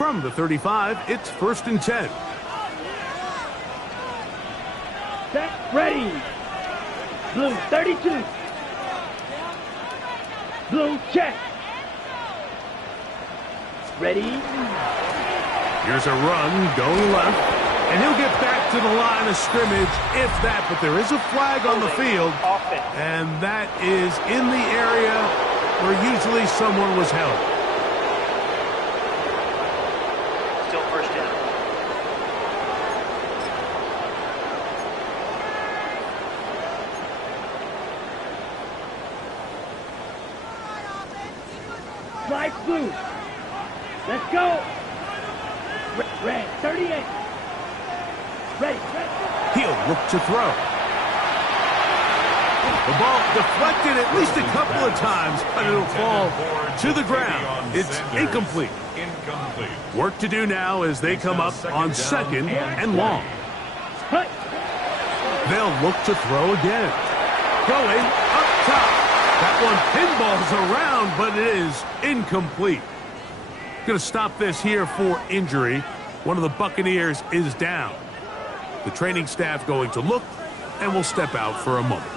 From the 35, it's 1st and 10. Set, ready. Blue, 32. Blue, check. Ready. Here's a run going left, and he'll get back to the line of scrimmage, if that, but there is a flag on the field, and that is in the area where usually someone was held. Still 1st down. Flag blue. Let's go. Red, 38. Ready. He'll look to throw. The ball deflected at least a couple of times, but it'll fall to the ground. It's incomplete. Work to do now as they come up on 2nd and long. They'll look to throw again. Going up top. That one pinballs around, but it is incomplete. Going to stop this here for injury. One of the Buccaneers is down. The training staff going to look, and will step out for a moment.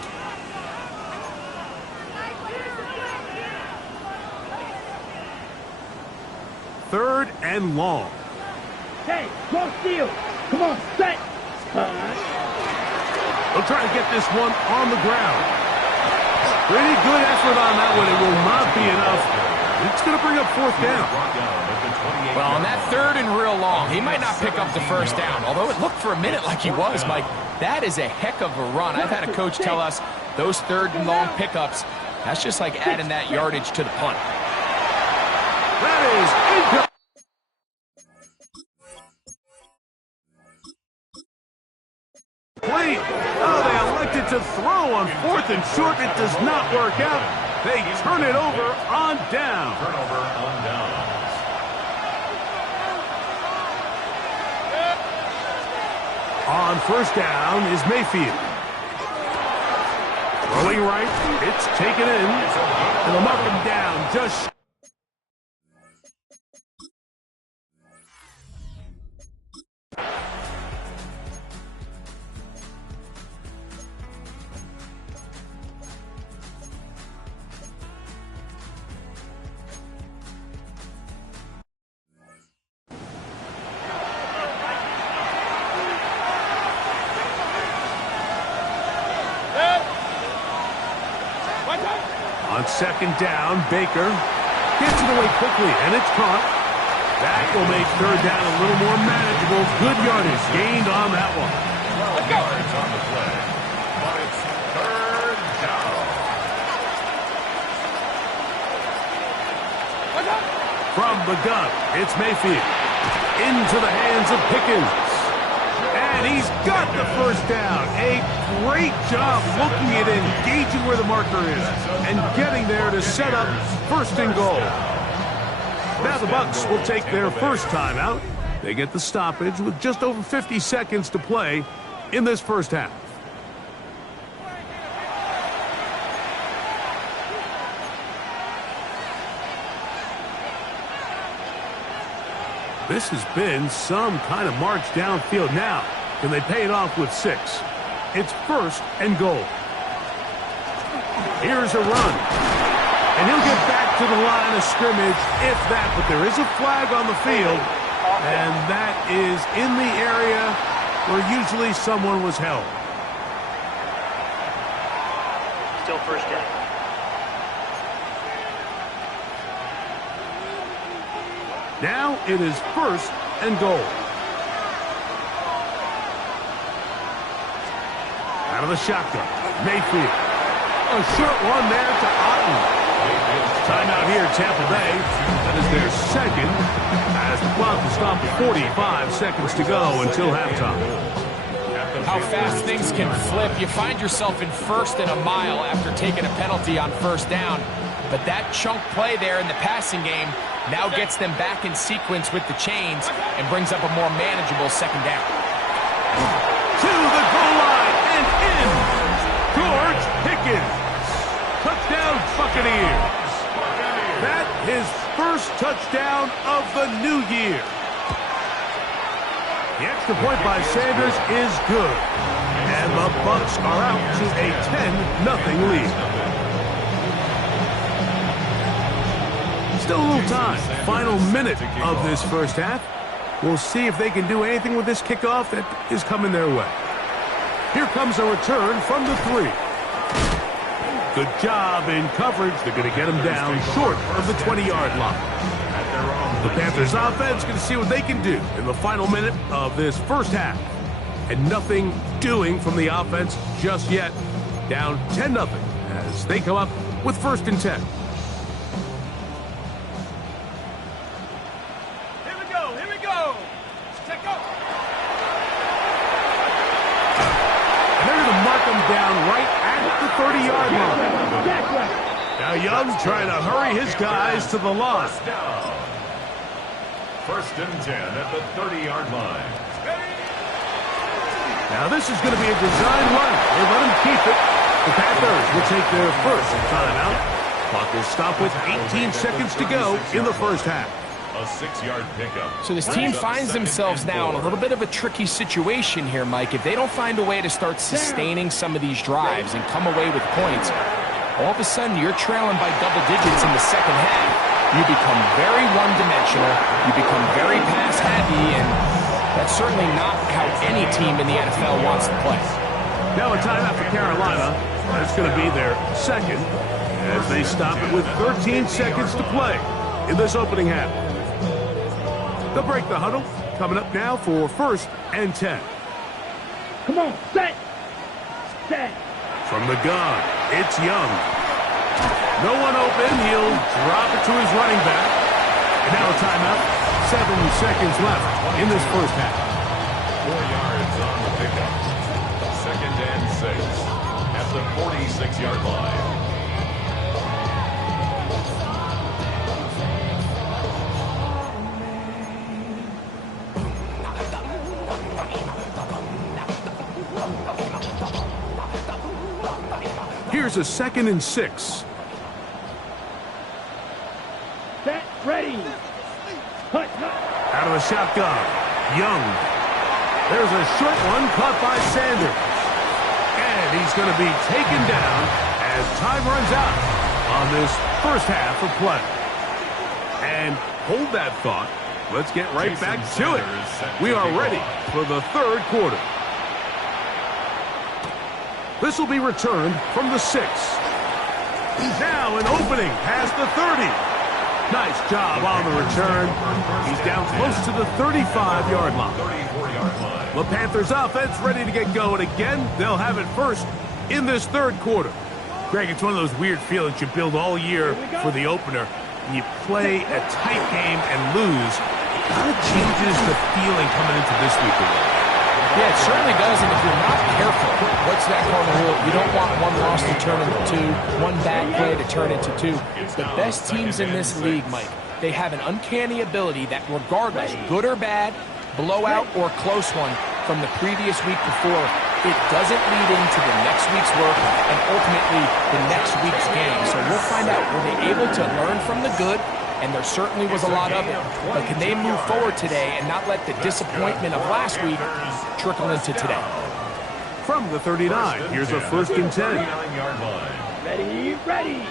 Third and long. Hey, go steal. Come on, set. They'll try to get this one on the ground. Pretty good effort on that one. It will not be enough. It's going to bring up 4th down. Well, on that 3rd and real long, he might not pick up the 1st down, although it looked for a minute like he was, Mike. That is a heck of a run. I've had a coach tell us those 3rd and long pickups, that's just like adding that yardage to the punt. That is incomplete. Oh, they elected to throw on 4th and short. It does not work out. They turn it over on down. On 1st down is Mayfield. Throwing right. It's taken in. And they'll mark him down just. On 2nd down, Baker gets it away quickly, and it's caught. That will make 3rd down a little more manageable. Good yardage gained on that one. Let's go. On the play, but it's 3rd down. From the gun, it's Mayfield. Into the hands of Pickens. And he's got the 1st down. A great job looking at engaging where the marker is and getting there to set up 1st and goal. Now the Bucs will take their first timeout. They get the stoppage with just over 50 seconds to play in this 1st half. This has been some kind of march downfield. Now, can they pay it off with 6? It's 1st and goal. Here's a run. And he'll get back to the line of scrimmage, if that. But there is a flag on the field, and that is in the area where usually someone was held. Still 1st down. Now it is 1st and goal. Out of the shotgun, Mayfield. A short one there to Otten. Timeout here, Tampa Bay. That is their 2nd, as the clock will stop at 45 seconds to go until halftime. How fast things can flip. You find yourself in 1st and a mile after taking a penalty on 1st down. But that chunk play there in the passing game now gets them back in sequence with the chains and brings up a more manageable 2nd down. To the goal line and in. George Pickens. Touchdown, Buccaneers. That his first touchdown of the new year. The extra point by Sanders is good. And the Bucs are out to a 10-0 lead. Still a little time. Final minute of this first half. We'll see if they can do anything with this kickoff that is coming their way. Here comes a return from the 3. Good job in coverage. They're going to get him down short of the 20-yard line. The Panthers offense going to see what they can do in the final minute of this first half. And nothing doing from the offense just yet. Down 10-0 as they come up with 1st and 10. Here we go. Check go. And they're going to mark him down right at the 30-yard line. That's right. Now Young's trying to hurry his guys to the line. First and 10 at the 30-yard line. Now this is going to be a design run. They let him keep it. The Panthers will take their first timeout. Clock will stop with 18 seconds to go in the first half. A 6-yard pickup. So this team finds themselves now in a little bit of a tricky situation here, Mike. If they don't find a way to start sustaining some of these drives and come away with points, all of a sudden you're trailing by double digits in the second half. You become very one-dimensional. You become very pass-heavy, and that's certainly not how any team in the NFL wants to play. Now a timeout for Carolina. That's going to be their second as they stop it with 13 seconds to play in this opening half. They'll break the huddle. Coming up now for 1st and 10. Come on, set. From the gun, it's Young. No one open. He'll drop it to his running back. And now a timeout. 7 seconds left in this first half. 4 yards on the pickup. 2nd and 6 at the 46-yard line. Here's a 2nd and 6. Set, ready. Hut. Out of the shotgun, Young. There's a short one caught by Sanders. And he's going to be taken down as time runs out on this first half of play. And hold that thought. Let's get right back to it. We are ready for the 3rd quarter. This will be returned from the 6. Now an opening past the 30. Nice job on the return. He's down close to the 35-yard line. 34-yard line. The Panthers offense ready to get going again. They'll have it first in this 3rd quarter. Greg, it's one of those weird feelings you build all year for the opener. And you play a tight game and lose. It kind of changes the feeling coming into this week again. Yeah, it certainly does, and if you're not careful, what's that cardinal rule? You don't want one loss to turn into 2, one bad play to turn into 2. The best teams in this league, Mike, they have an uncanny ability that regardless, good or bad, blowout or close one from the previous week before, it doesn't lead into the next week's work and ultimately the next week's game. So we'll find out, were they able to learn from the good? And there certainly was a lot of it. But can they move forward today and not let the disappointment of last week trickle into today? From the 39, here's a 1st and 10. 39-yard line. Ready.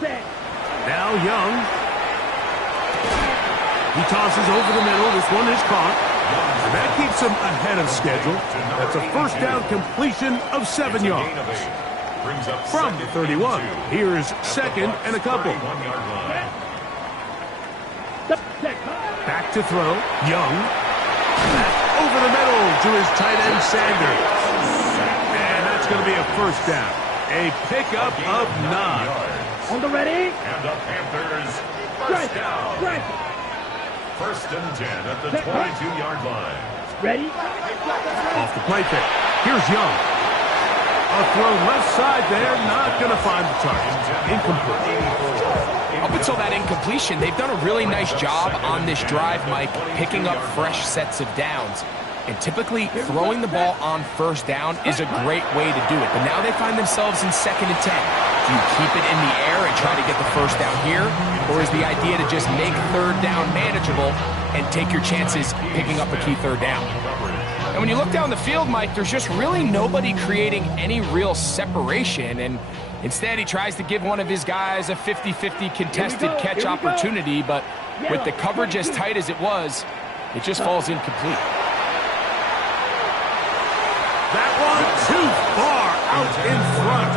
Set. Now Young. He tosses over the middle. This one is caught. And that keeps him ahead of schedule. That's a 1st down completion of 7 yards. From the 31, here's 2nd and a couple. Back to throw. Young. Back over the middle to his tight end, Sanders. And that's going to be a 1st down. A pickup of 9. On the ready. And the Panthers first down. First and 10 at the 22-yard line. Ready. Off the play pick. Here's Young. A throw left side there. Not going to find the target. Incomplete. Up until that incompletion, they've done a really nice job on this drive, Mike, picking up fresh sets of downs. And typically, throwing the ball on 1st down is a great way to do it. But now they find themselves in 2nd and 10. Do you keep it in the air and try to get the first down here? Or is the idea to just make third down manageable and take your chances picking up a key third down? And when you look down the field, Mike, there's just really nobody creating any real separation. And instead, he tries to give one of his guys a 50-50 contested catch opportunity. But with the coverage as tight as it was, it just falls incomplete. That one too far out in front.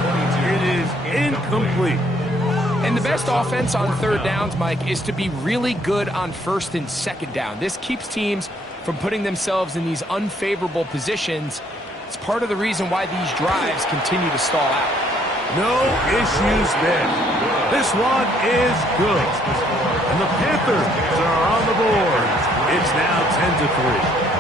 It is incomplete. And the best offense on third downs, Mike, is to be really good on first and second down. This keeps teams from putting themselves in these unfavorable positions. It's part of the reason why these drives continue to stall out. No issues there. This one is good. And the Panthers are on the board. It's now 10-3.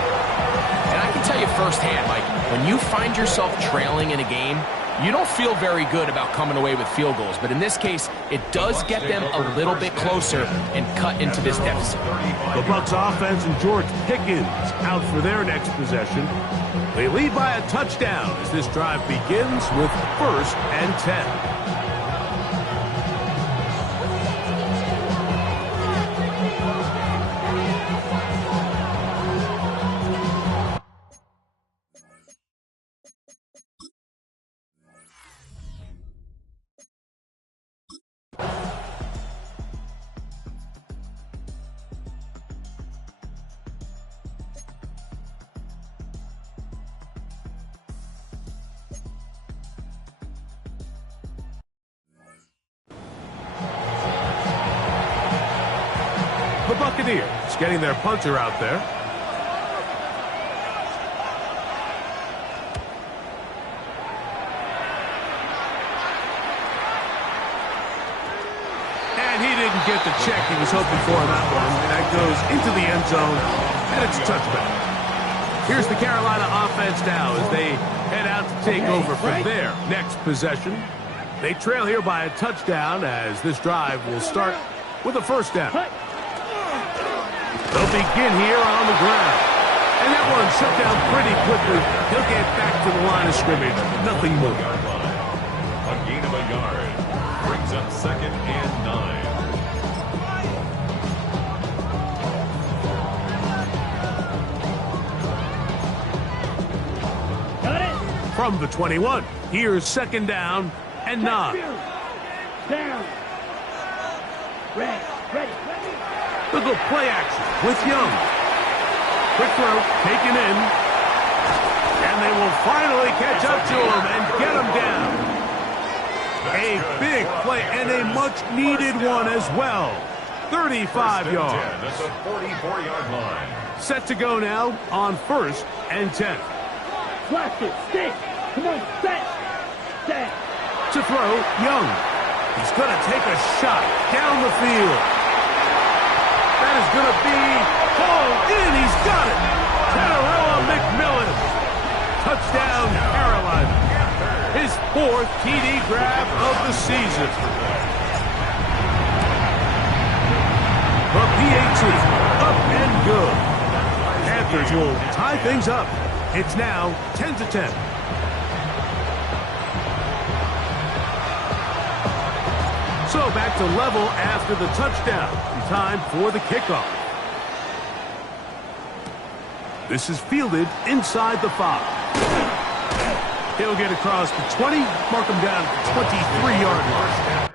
And I can tell you firsthand, Mike, when you find yourself trailing in a game, you don't feel very good about coming away with field goals. But in this case, it does get them a little bit closer and cut into this deficit. The Bucs offense and George Pickens out for their next possession. They lead by a touchdown as this drive begins with 1st and 10. The Buccaneers getting their punter out there. And he didn't get the check he was hoping for on that one. That goes into the end zone, and it's a touchback. Here's the Carolina offense now as they head out to take over from their next possession. They trail here by a touchdown as this drive will start with a 1st down. They'll begin here on the ground. And that one shut down pretty quickly. He'll get back to the line of scrimmage. Nothing more. A gain of a yard. Brings up 2nd and 9. Got it. From the 21, here's 2nd down and 9. Down. Ready. They'll go play action with Young. Quick throw, taken in. And they will finally catch up to him and get him down. A big play and a much-needed one as well. 35 yards. That's a 44-yard line. Set to go now on 1st and 10. Flash it. Stick. Come on. Set. To throw, Young. He's going to take a shot down the field. That is going to be hauled in. He's got it. Terrell McMillan. Touchdown, Carolina. His 4th TD grab of the season. The PAT up and good. Panthers will tie things up. It's now 10-10. So back to level after the touchdown. Time for the kickoff. This is fielded inside the 5. He'll get across the 20, mark him down at the 23-yard line.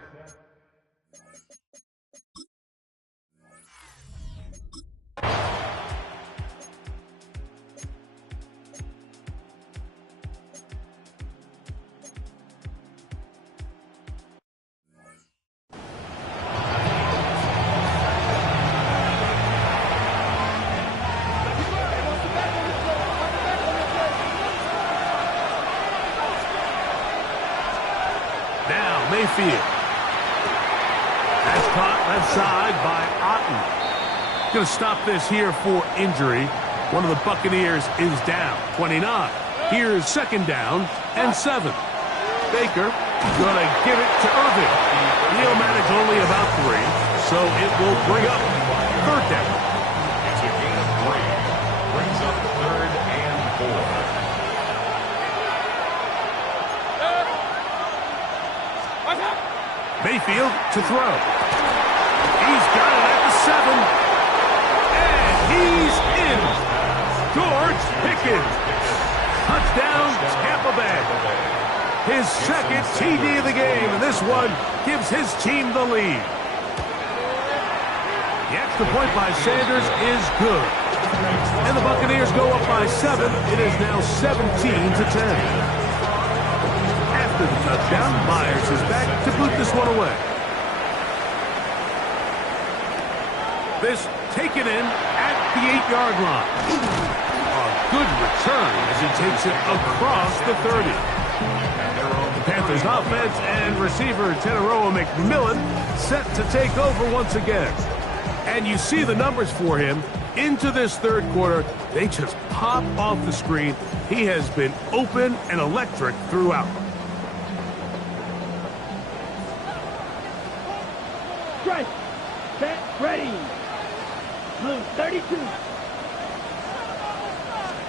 Mayfield. That's caught left side by Otten. Going to stop this here for injury. One of the Buccaneers is down. 29. Here's 2nd down and 7. Baker going to give it to Irving. He'll manage only about 3, so it will bring up 3rd down. It's a gain of 3. Brings up 3rd and 4. Watch out. Mayfield to throw. He's got it at the 7. And he's in. George Pickens. Touchdown, Tampa Bay. His second TD of the game, and this one gives his team the lead. The extra point by Sanders is good. And the Buccaneers go up by 7. It is now 17-10. After the touchdown, Myers is back to boot this one away. This taken in at the 8-yard line. A good return as he takes it across the 30. The Panthers offense and receiver Tenaroa McMillan set to take over once again. And you see the numbers for him into this third quarter. They just pop off the screen. He has been open and electric throughout. Strike. Set. Ready. Blue 32.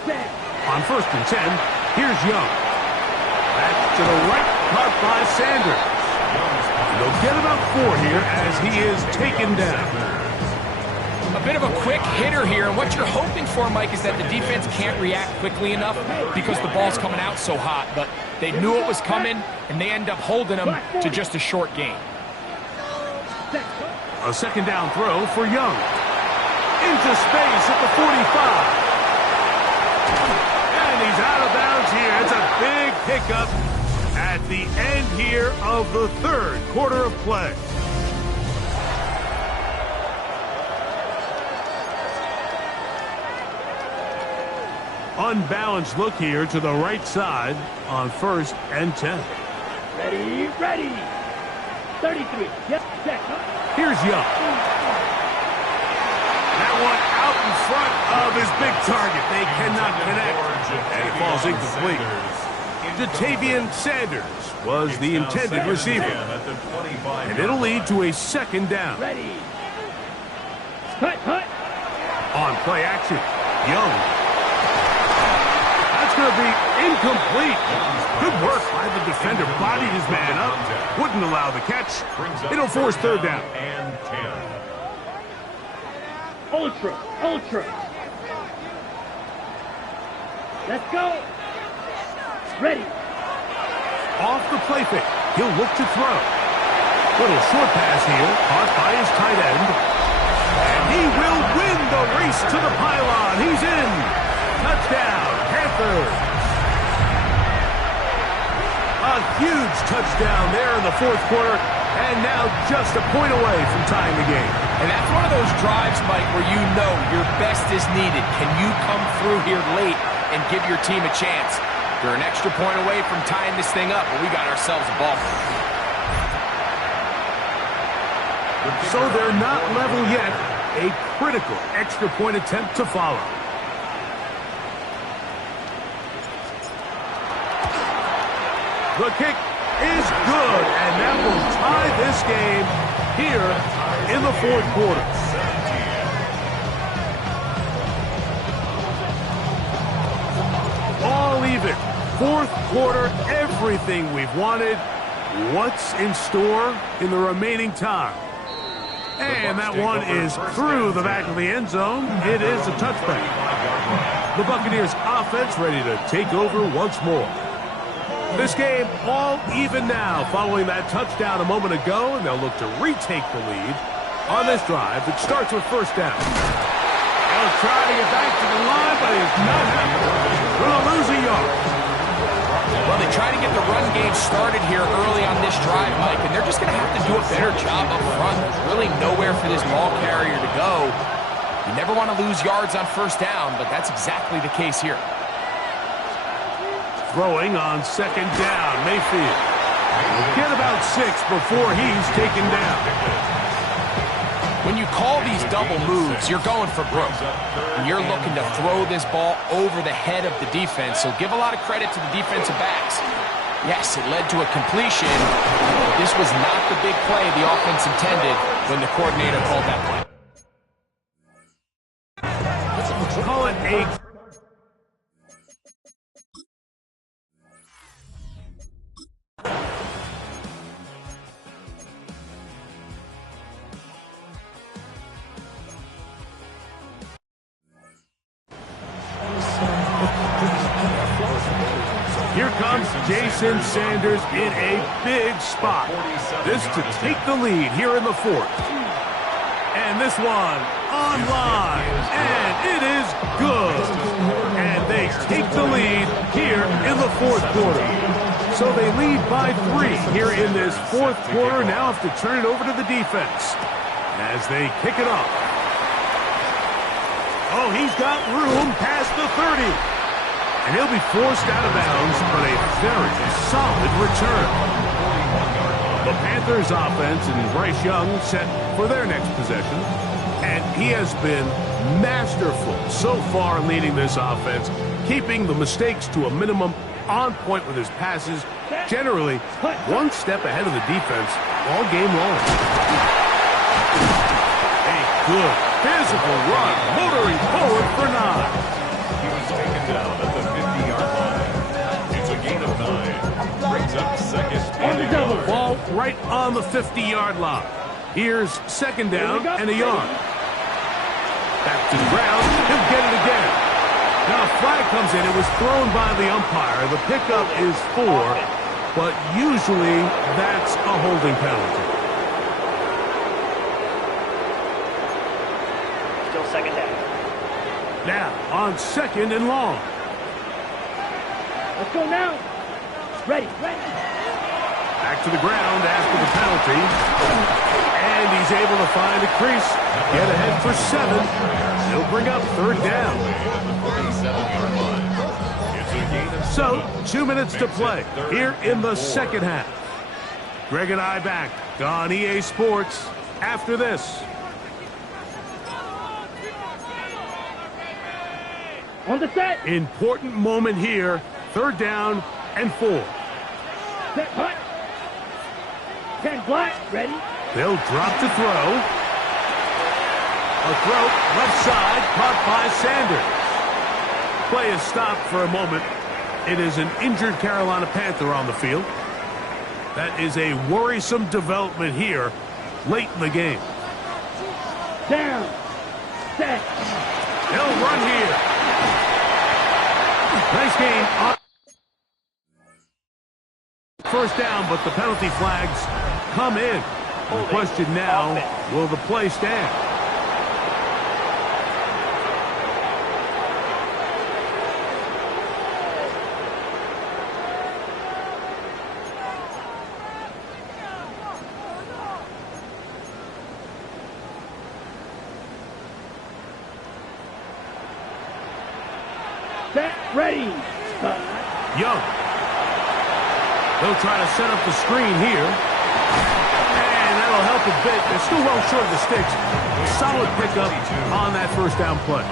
Set. On 1st and 10, here's Young. Back to the right, caught by Sanders. They'll get about 4 here as he is taken down. A bit of a quick hitter here, and what you're hoping for, Mike, is that the defense can't react quickly enough because the ball's coming out so hot, but they knew it was coming, and they end up holding them to just a short gain. A 2nd down throw for Young. Into space at the 45. And he's out of bounds here. It's a big pickup at the end here of the third quarter of play. Unbalanced look here to the right side on 1st and 10. Ready. Ready. 33. Yep. Set. Here's Young. That one out in front of his big target. They cannot connect. And it falls incomplete. Jatavian Sanders was the intended receiver. And it'll lead to a 2nd down. Ready. Cut. On play action, Young. That's going to be incomplete. Good work by the defender. Bodied his man up. Wouldn't allow the catch. It'll force 3rd down. Ultra. Let's go. Ready. Off the play fake. He'll look to throw. Little short pass here. Caught by his tight end. And he will win the race to the pylon. He's in. Touchdown, Panthers. A huge touchdown there in the 4th quarter. And now just a point away from tying the game. And that's one of those drives, Mike, where you know your best is needed. Can you come through here late and give your team a chance? They're an extra point away from tying this thing up, but we got ourselves a ball. So they're not level yet. A critical extra point attempt to follow. The kick is good, and that will tie this game here in the 4th quarter. All even. 4th quarter, everything we've wanted. What's in store in the remaining time? And that one is through the back of the end zone. It is a touchback. The Buccaneers offense ready to take over once more. This game all even now following that touchdown a moment ago, and they'll look to retake the lead on this drive that starts with 1st down. They'll try to get back to the line, but it's not happening. They'll lose a yard. Well, they try to get the run game started here early on this drive, Mike, and they're just going to have to do a better job up front. There's really nowhere for this ball carrier to go. You never want to lose yards on 1st down, but that's exactly the case here. Throwing on 2nd down, Mayfield. We'll get about 6 before he's taken down. When you call these double moves, you're going for broke. And you're looking to throw this ball over the head of the defense, so give a lot of credit to the defensive backs. Yes, it led to a completion. This was not the big play the offense intended when the coordinator called that play. Call it a... in Sanders in a big spot. This to take the lead here in the fourth. And this one online, and it is good. And they take the lead here in the fourth quarter. So they lead by 3 here in this fourth quarter. Now have to turn it over to the defense as they kick it off. Oh, he's got room past the 30. And he'll be forced out of bounds, but a very solid return. The Panthers offense and Bryce Young set for their next possession. And he has been masterful so far leading this offense, keeping the mistakes to a minimum, on point with his passes, generally one step ahead of the defense all game long. A good physical run, motoring forward for 9. He was taken down at the 50-yard line. It's a gain of 9. Brings up second and a yard. Ball right on the 50-yard line. Here's second down and a yard. Back to the ground. He'll get it again. Now a flag comes in. It was thrown by the umpire. The pickup is 4, but usually that's a holding penalty. Still second down. Now on second and long. Let's go now. Ready. Back to the ground after the penalty. And he's able to find a crease. Get ahead for 7. He'll bring up third down. So, 2 minutes to play here in the second half. Greg and I back on EA Sports after this. On the set. Important moment here. Third down and 4. Set, hut. 10 black. Ready. They'll drop to throw. A throw left side caught by Sanders. Play is stopped for a moment. It is an injured Carolina Panther on the field. That is a worrisome development here late in the game. Down. Set. They'll run here. Nice game on first down, but the penalty flags come in. The question now, will the play stand? Set. Ready. Young. They'll try to set up the screen here. And that'll help a bit. They're still well short of the sticks. Solid pickup on that first down play.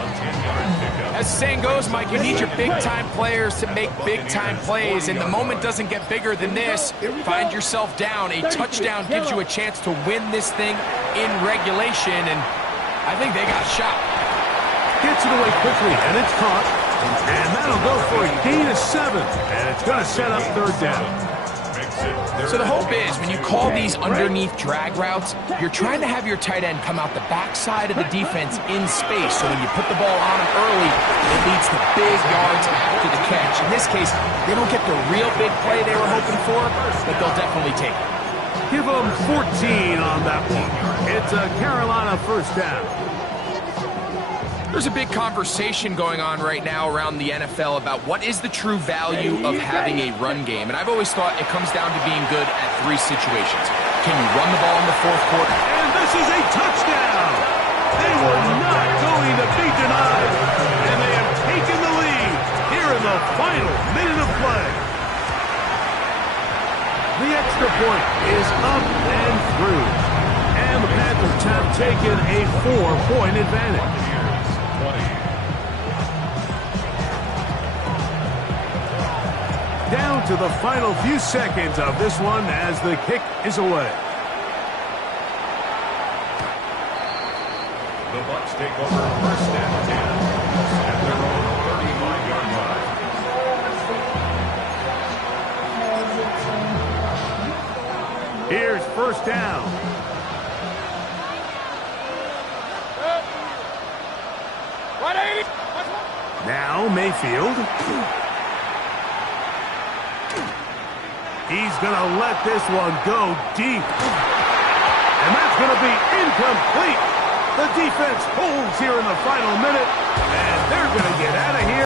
As the saying goes, Mike, you need your big-time players to make big-time plays, and the moment doesn't get bigger than this. Find yourself down. A touchdown gives you a chance to win this thing in regulation, and I think they got shot. Gets it away quickly, and it's caught. And that'll go for a gain of 7. And it's going to set up third down. So the hope is, when you call these underneath drag routes, you're trying to have your tight end come out the backside of the defense in space. So when you put the ball on him early, it leads to big yards after the catch. In this case, they don't get the real big play they were hoping for, but they'll definitely take it. Give them 14 on that one. It's a Carolina first down. There's a big conversation going on right now around the NFL about what is the true value of having a run game. And I've always thought it comes down to being good at 3 situations. Can you run the ball in the fourth quarter? And this is a touchdown. They were not going to be denied. And they have taken the lead here in the final minute of play. The extra point is up and through. And the Panthers have taken a 4-point advantage. Down to the final few seconds of this one as the kick is away. The Bucs take over first and 10 at their own 35-yard line. Here's first down. Now Mayfield. He's going to let this one go deep. And that's going to be incomplete. The defense holds here in the final minute, and they're going to get out of here.